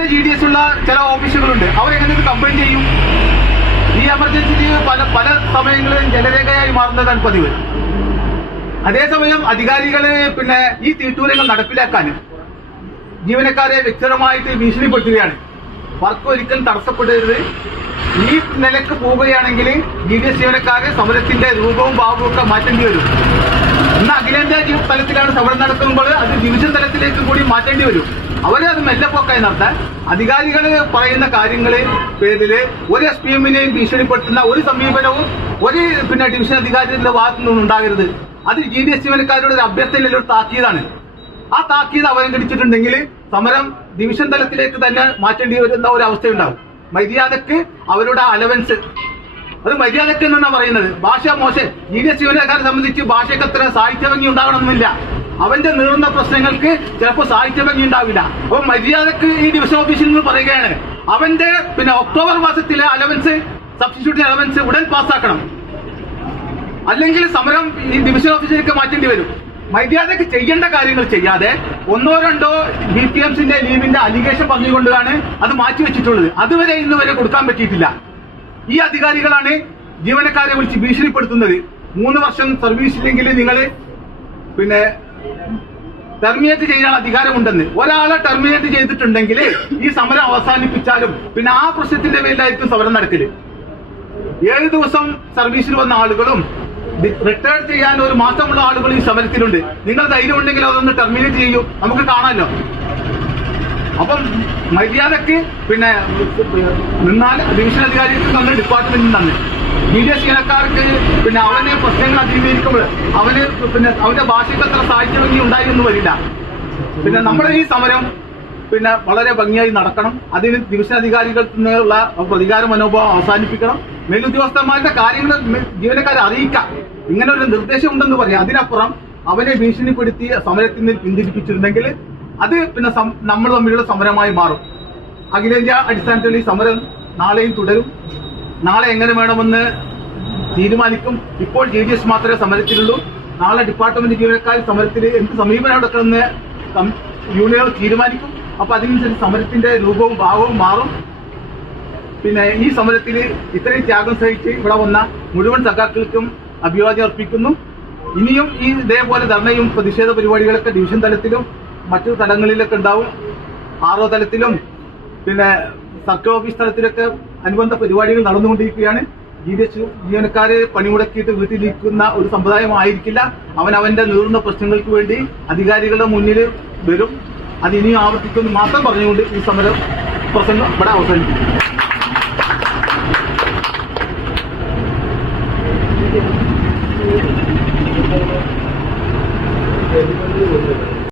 നേരത്തെ GDS ഉള്ള ചില ഓഫീസുകളുണ്ട്, അവരെങ്ങനെ ഇത് കംപ്ലൈന്റ് ചെയ്യും? ഈ എമർജൻസി ലീവ് പല സമയങ്ങളിൽ ജലരേഖയായി മാറുന്നതാണ് പതിവ്. അതേസമയം അധികാരികള് ഈ തീട്ടൂരങ്ങൾ നടപ്പിലാക്കാൻ ജീവനക്കാരെ വ്യക്തിപരമായിട്ട് ഭീഷണിപ്പെടുത്തുകയാണ്. വർക്ക് ഒരിക്കലും തടസ്സപ്പെടരുത്, ഈ നിലക്ക് പോവുകയാണെങ്കിൽ GDS ജീവനക്കാരെ സമരത്തിന്റെ രൂപവും ഭാവവും ഒക്കെ മാറ്റേണ്ടി വരും. ഇന്ന് അഖിലേന്ത്യാ തലത്തിലാണ് സമരം നടത്തുമ്പോൾ അത് ഡിവിഷൻ തലത്തിലേക്ക് കൂടി മാറ്റേണ്ടി വരും. അവരെ അത് മെല്ലെപ്പോക്കായി നടത്താൻ അധികാരികൾ പറയുന്ന കാര്യങ്ങള് പേരില് ഒരു SPM-നെയും ഭീഷണിപ്പെടുത്തുന്ന ഒരു സമീപനവും ഒരു ഡിവിഷൻ അധികാരികളുടെ ഭാഗത്തു നിന്നും ഉണ്ടാകരുത്. അത് GDS ജീവനക്കാരുടെ ഒരു അഭ്യർത്ഥനയിലുള്ള ഒരു താക്കീതാണ്. ആ താക്കീത് അവലംഘിച്ചിട്ടുണ്ടെങ്കിൽ സമരം ഡിവിഷൻ തലത്തിലേക്ക് തന്നെ മാറ്റേണ്ടി വരുന്ന ഒരു അവസ്ഥയുണ്ടാവും. മര്യാദക്ക് അവരുടെ അലവൻസ്, അത് മര്യാദക്ക് എന്നാണ് പറയുന്നത്. ഭാഷ മോശം. GDS ജീവനക്കാരെ സംബന്ധിച്ച് ഭാഷയ്ക്ക് അത്ര സാഹിത്യഭംഗി ഉണ്ടാകണമെന്നില്ല. അവന്റെ നീളുന്ന പ്രശ്നങ്ങൾക്ക് ചിലപ്പോൾ സാഹിത്യഭംഗി ഉണ്ടാവില്ല. അപ്പൊ മര്യാദക്ക് ഈ ഡിവിഷൻ ഓഫീസിൽ നിന്ന് പറയുകയാണ്, അവന്റെ ഒക്ടോബർ മാസത്തിലെ അലവൻസ്, സബ്സ്റ്റിറ്റ്യൂട്ട് അലവൻസ് ഉടൻ പാസ്സാക്കണം, അല്ലെങ്കിൽ സമരം ഈ ഡിവിഷൻ ഓഫീസിലേക്ക് മാറ്റേണ്ടി വരും. മര്യാദക്ക് ചെയ്യേണ്ട കാര്യങ്ങൾ ചെയ്യാതെ ഒന്നോ രണ്ടോ BPMs-ന്റെ ലീവിന്റെ അലിഗേഷൻ പറഞ്ഞുകൊണ്ടാണ് അത് മാറ്റിവെച്ചിട്ടുള്ളത്. അതുവരെ ഇന്ന് വരെ കൊടുക്കാൻ പറ്റിയിട്ടില്ല. ഈ അധികാരികളാണ് ജീവനക്കാരെ വിളിച്ച് ഭീഷണിപ്പെടുത്തുന്നത്. 3 വർഷം സർവീസിലെങ്കിൽ നിങ്ങൾ ടെർമിനേറ്റ് ചെയ്യാൻ അധികാരമുണ്ടെന്ന്. ഒരാളെ ടെർമിനേറ്റ് ചെയ്തിട്ടുണ്ടെങ്കിൽ ഈ സമരം അവസാനിപ്പിച്ചാലും ആ പ്രശ്നത്തിന്റെ പേരിലായിരിക്കും സമരം നടക്കല്. 7 ദിവസം സർവീസിൽ വന്ന ആളുകളും റിട്ടയർ ചെയ്യാൻ 1 മാസമുള്ള ആളുകൾ ഈ സമരത്തിലുണ്ട്. നിങ്ങൾ ധൈര്യം ഉണ്ടെങ്കിൽ അതൊന്ന് ടെർമിനേറ്റ് ചെയ്യൂ, നമുക്ക് കാണാമല്ലോ. അപ്പം മര്യാദക്ക് നിന്നാൽ ഡിവിഷൻ അധികാരികൾക്ക് തന്നെ ഡിപ്പാർട്ട്മെന്റിൽ തന്നെ GDS ജീവനക്കാർക്ക് അവന് പ്രശ്നങ്ങൾ അതിജീവിക്കുമ്പോൾ അവന്റെ ഭാഷയ്ക്ക് അത്ര സാഹിത്യഭംഗി ഉണ്ടായിരുന്നു വരില്ല. നമ്മുടെ ഈ സമരം വളരെ ഭംഗിയായി നടക്കണം. അതിന് ഡിവിഷൻ അധികാരികൾക്ക് നിന്നുള്ള പ്രതികാര മനോഭാവം അവസാനിപ്പിക്കണം. മേലുദ്യോഗസ്ഥന്മാരുടെ കാര്യങ്ങൾ ജീവനക്കാരെ അറിയിക്കാം, ഇങ്ങനെ ഒരു നിർദ്ദേശം ഉണ്ടെന്ന് പറയാം. അതിനപ്പുറം അവനെ ഭീഷണിപ്പെടുത്തി സമരത്തിൽ നിന്ന് പിന്തിരിപ്പിച്ചിട്ടുണ്ടെങ്കിൽ അത് നമ്മൾ തമ്മിലുള്ള സമരമായി മാറും. അഖിലേന്ത്യാ അടിസ്ഥാനത്തിൽ ഈ സമരം നാളെയും തുടരും. നാളെ എങ്ങനെ വേണമെന്ന് തീരുമാനിക്കും. ഇപ്പോൾ GDS മാത്രമേ സമരത്തിലുള്ളൂ. നാളെ ഡിപ്പാർട്ട്മെന്റ് ജീവനക്കാർ സമരത്തിൽ എന്ത് സമീപനം എടുക്കണമെന്ന് യൂണിയനുകൾ തീരുമാനിക്കും. അപ്പൊ അതിനനുസരിച്ച് സമരത്തിന്റെ രൂപവും ഭാവവും മാറും. ഈ സമരത്തിൽ ഇത്രയും ത്യാഗം സഹിച്ച് ഇവിടെ വന്ന മുഴുവൻ സഖാക്കൾക്കും അഭിവാദ്യം അർപ്പിക്കുന്നു. ഇനിയും ഇതേപോലെ ധർണയും പ്രതിഷേധ പരിപാടികളൊക്കെ ഡിവിഷൻ തലത്തിലും മറ്റു തലങ്ങളിലൊക്കെ ഉണ്ടാവും. RO തലത്തിലും സർക്കിൾ ഓഫീസ് തലത്തിലൊക്കെ അനുബന്ധ പരിപാടികൾ നടന്നുകൊണ്ടിരിക്കുകയാണ്. GDS ജീവനക്കാരെ പണിമുടക്കിയിട്ട് വീട്ടിലിരിക്കുന്ന ഒരു സമ്പ്രദായമായിരിക്കില്ല. അവന്റെ നീറുന്ന പ്രശ്നങ്ങൾക്ക് വേണ്ടി അധികാരികളുടെ മുന്നിൽ വരും. അത് ഇനിയും ആവർത്തിക്കുമെന്ന് മാത്രം പറഞ്ഞുകൊണ്ട് ഈ സമരം പ്രസംഗം ഇവിടെ അവസാനിപ്പിക്കും.